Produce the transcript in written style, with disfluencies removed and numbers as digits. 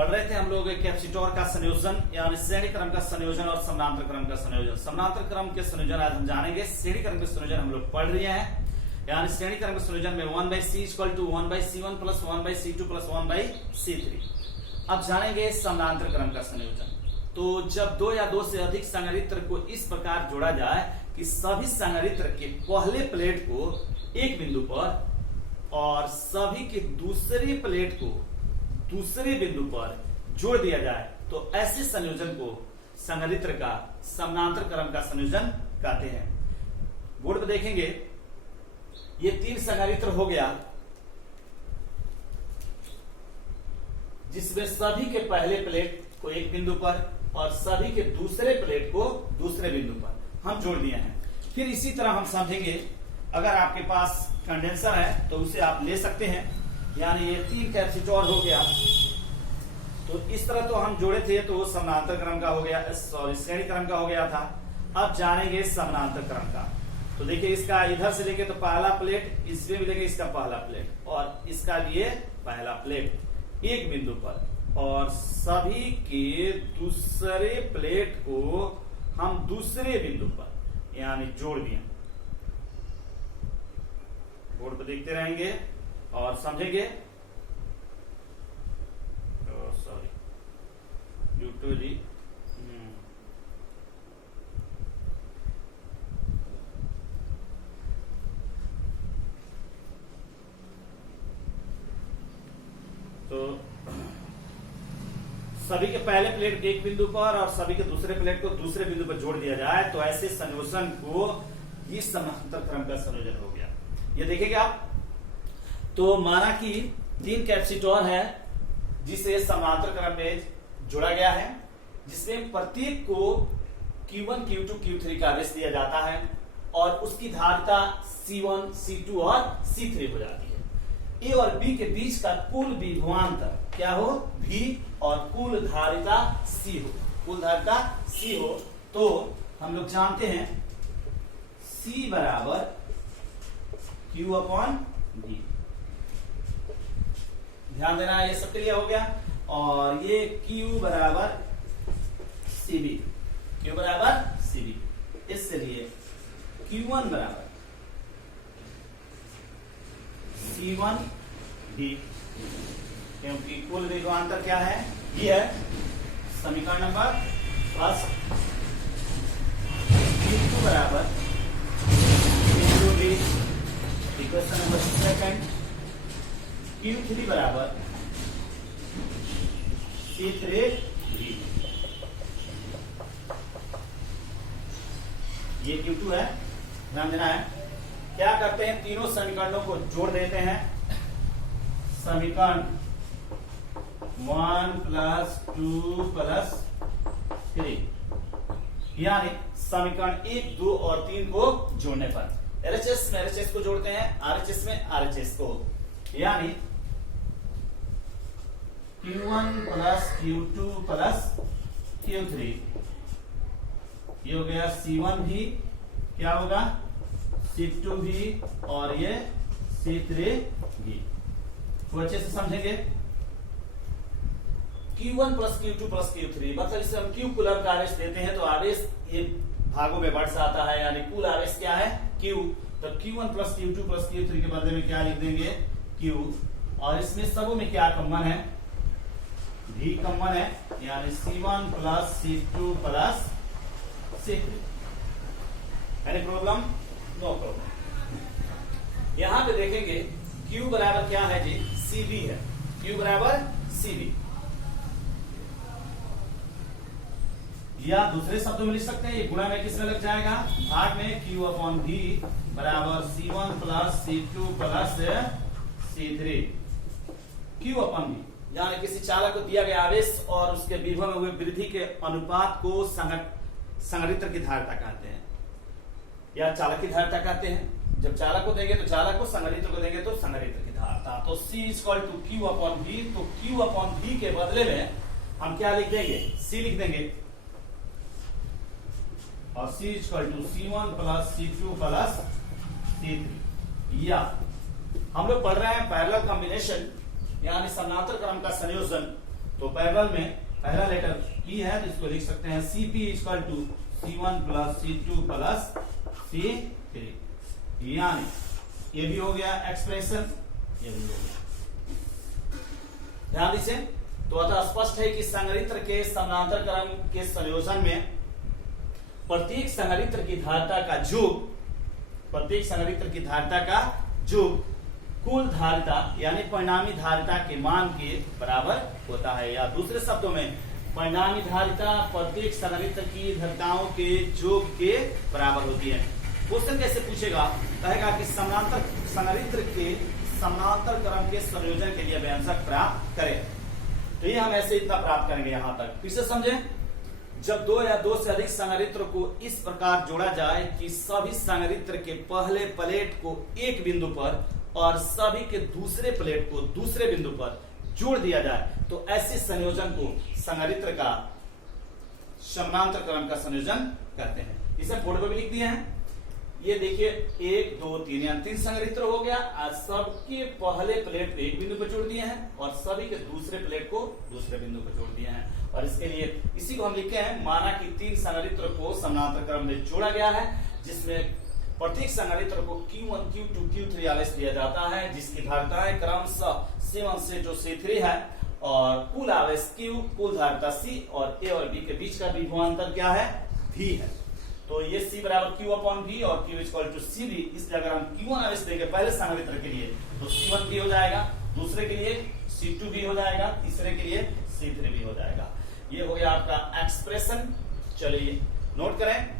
पढ़ रहे थे हम लोग कैपेसिटर का संयोजन यानी श्रेणी क्रम का संयोजन और समानांतर क्रम का संयोजन। समानांतर क्रम के संयोजन आज हम जानेंगे। श्रेणी क्रम के संयोजन हम लोग पढ़ रहे हैं, यानी श्रेणी क्रम के संयोजन में 1/c = 1/c1 + 1/c2 + 1/c3। अब जानेंगे समानांतर क्रम का संयोजन। तो जब दो या दो से अधिक संधारित्र को इस प्रकार जोड़ा जाए कि सभी संधारित्र के पहले प्लेट को एक बिंदु पर और सभी के दूसरी प्लेट को दूसरे बिंदु पर जोड़ दिया जाए, तो ऐसे संयोजन को संधारित्र का समानांतर क्रम का संयोजन कहते हैं। बोर्ड पर देखेंगे, ये 3 संधारित्र हो गया जिसमें सभी के पहले प्लेट को एक बिंदु पर और सभी के दूसरे प्लेट को दूसरे बिंदु पर हम जोड़ दिए हैं। फिर इसी तरह हम समझेंगे, अगर आपके पास कंडेंसर है तो उसे आप ले सकते हैं, यानी ये 3 कैपेसिटर हो गया। तो इस तरह तो हम जोड़े थे तो वो समानांतर क्रम का हो गया, सॉरी श्रेणी क्रम का हो गया था। अब जानेंगे समानांतर क्रम का। तो देखिए, इसका इधर से लेके तो पहला प्लेट, इसमें भी लेके इसका पहला प्लेट और इसका लिए पहला प्लेट एक बिंदु पर और सभी के दूसरे प्लेट को हम दूसरे बिंदु पर यानी जोड़ दिए। बोर्ड पर देखते रहेंगे और समझेंगे। सॉरी यूट्यूब जी, तो सभी के पहले प्लेट एक बिंदु पर और सभी के दूसरे प्लेट को दूसरे बिंदु पर जोड़ दिया जाए, तो ऐसे संयोजन को ये समानांतर क्रम का संयोजन हो गया। ये देखेंगे आप, तो माना कि 3 कैपेसिटर है जिसे समानांतर क्रम में जोड़ा गया है, जिसमें प्रत्येक को Q1, Q2, Q3 का आवेश दिया जाता है और उसकी धारिता C1, C2 और C3 हो जाती है। A और B के बीच का कुल विभवांतर क्या हो? V और कुल धारिता C हो। कुल धारिता C हो तो हम लोग जानते हैं C बराबर Q/V। ध्यान देना है, ये सब क्लियर हो गया। और ये Q बराबर CB, Q बराबर CB, इसलिए Q1 बराबर C1D, क्योंकि कुल विभवांतर क्या है? ये है समीकरण नंबर फर्स्ट। Q2 बराबर Q2D, equation number second. Q3 बराबर C3D। ये Q2 है, ध्यान देना है। क्या करते हैं? तीनों समीकरणों को जोड़ देते हैं। समीकरण 1 + 2 + 3, यानी समीकरण 1, 2 और 3 को जोड़ने पर LHS में LHS को जोड़ते हैं, RHS में RHS को, यानी Q1 + Q2 + Q3, ये हो गया C1 भी, क्या होगा? C2 भी और ये C3 भी। तो अच्छे से समझेंगे। Q1 + Q2 + Q3 मतलब इसे हम Q कूलम का आवेश देते हैं तो आवेश ये भागों में बढ़ जाता है, यानी कुल आवेश क्या है? Q। तो Q1 + Q2 + Q3 के बदले में क्या लिख देंगे? Q। और इसमें सबों में क्या कॉमन है? V कॉमन है, यानी C1 + C2 + C3। Any problem? No problem. यहां पे देखेंगे Q बराबर क्या है जी? CB है। Q बराबर CB, या दूसरे शब्दों में लिख सकते हैं, ये गुणा में किस में लग जाएगा? भाग में Q/V बराबर C1 + C2 + C3। Q/V यानी किसी चालक को दिया गया आवेश और उसके विभव में हुए वृद्धि के अनुपात को संधारित्र की धारिता कहते हैं या चालक की धारिता कहते हैं। जब चालक को देंगे तो चालक को, संधारित्र को देंगे तो संधारित्र की धारिता। तो C = Q/V, तो Q/V के बदले में हम क्या लिख देंगे? C लिख देंगे और C = C1 + C2 + C3। या हम लोग पढ़ रहे हैं पैरेलल कॉम्बिनेशन यानी समानांतर क्रम का संयोजन, तो पैरेलल में पहला लेटर P है तो इसको लिख सकते हैं Cp equal to C1 plus C2 plus C3, यानी ये भी हो गया एक्सप्रेशन, ये भी हो गया। ध्यान दीजिए, तो अतः स्पष्ट है कि संधारित्र के समानांतर क्रम के संयोजन में प्रत्येक संधारित्र की धारिता का योग, प्रत्येक संधारित्र की धारिता का योग कुल धारिता यानी परिणामी धारिता के मान के बराबर होता है, या दूसरे शब्दों में परिणामी धारिता प्रत्येक संधारित्र की धारिताओं के योग के बराबर होती है। क्वेश्चन कैसे पूछेगा, कहेगा कि समानांतर संधारित्र के समानांतर क्रम के संयोजन के लिए व्यंजक प्राप्त करें। तो ये हम ऐसे इतना प्राप्त करेंगे यहां तक। फिर से समझें, जब दो या दो से अधिक संधारित्र को इस प्रकार जोड़ा जाए कि सभी संधारित्र के पहले प्लेट को एक बिंदु पर और सभी के दूसरे प्लेट को दूसरे बिंदु पर जोड़ दिया जाए, तो ऐसे संयोजन को संधारित्र का समानांतर क्रम का संयोजन कहते हैं। इसे बोर्ड पर भी लिख दिए हैं। ये देखिए 1 2 3 यानी 3 संधारित्र हो गया, आज सबके पहले प्लेट को एक बिंदु पर जोड़ दिए हैं और सभी के दूसरे प्लेट को दूसरे बिंदु पर जोड़ दिए हैं। और इसके लिए इसी को हम लिखे हैं, माना कि 3 संधारित्र को समानांतर क्रम में जोड़ा गया है, जिसमें प्रत्येक संधारित्र को Q1 Q2 Q3 आवेश दिया जाता है, जिसकी धारिताएं क्रमशः C1 से जो C3 है, और कुल आवेश Q, कुल धारिता C और A और B के बीच का विभवांतर क्या है, V है। तो ये C बराबर Q अपॉन V और Q इक्वल टू CV। इसलिए अगर हम Q1 आवेश देंगे पहले संधारित्र के लिए तो C1 भी हो जाएगा, दूसरे के लिए C2 भी हो जाएगा, तीसरे के लिए C3 भी हो जाएगा। ये हो गया आपका एक्सप्रेशन। चलिए नोट करें।